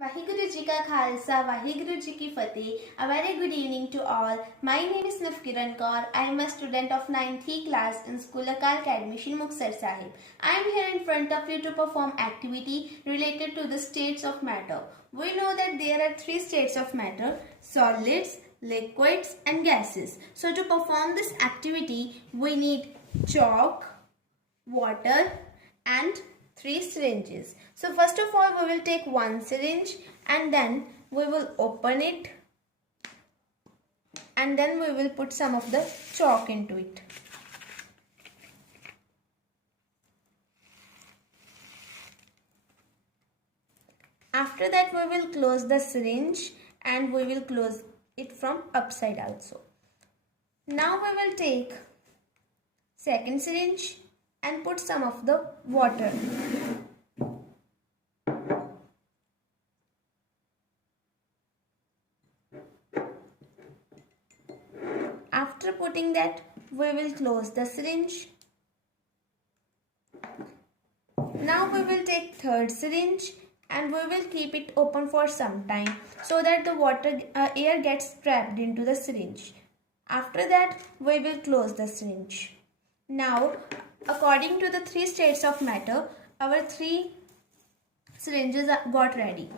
Waheguru Ji ka Khalsa, Waheguru Ji ki Fateh. A very good evening to all. My name is Navkiran Kaur. I am a student of 9th class in School Akal Academy, Muksar Sahib. I am here in front of you to perform activity related to the states of matter. We know that there are three states of matter: solids, liquids and gases. So to perform this activity, we need chalk, water and three syringes. So first of all, we will take one syringe and then we will open it and then we will put some of the chalk into it. After that, we will close the syringe and we will close it from upside also. Now we will take second syringe and put some of the water. After putting that, we will close the syringe. Now we will take third syringe and we will keep it open for some time so that the air gets trapped into the syringe. After that, we will close the syringe. Now, according to the three states of matter, our three syringes got ready.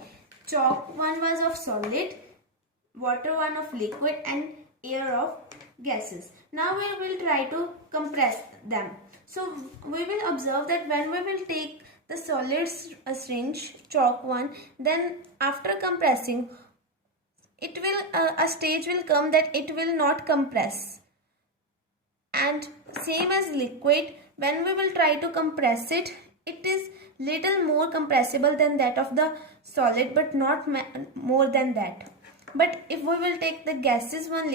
Chalk one was of solid, water one of liquid and air of gases. Now we will try to compress them. So we will observe that when we will take the solid syringe, chalk one, then after compressing, it will a stage will come that it will not compress. And same as liquid, when we will try to compress it, it is little more compressible than that of the solid, but not more than that. But if we will take the gases one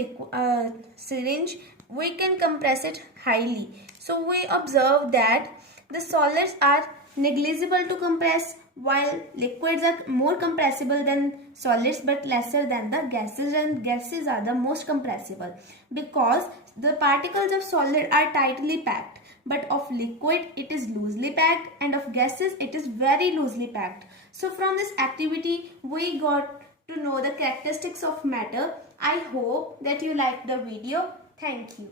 syringe, we can compress it highly. So we observe that the solids are negligible to compress, while liquids are more compressible than solids but lesser than the gases, and gases are the most compressible because the particles of solid are tightly packed, but of liquid it is loosely packed and of gases it is very loosely packed. So from this activity we got to know the characteristics of matter. I hope that you liked the video. Thank you.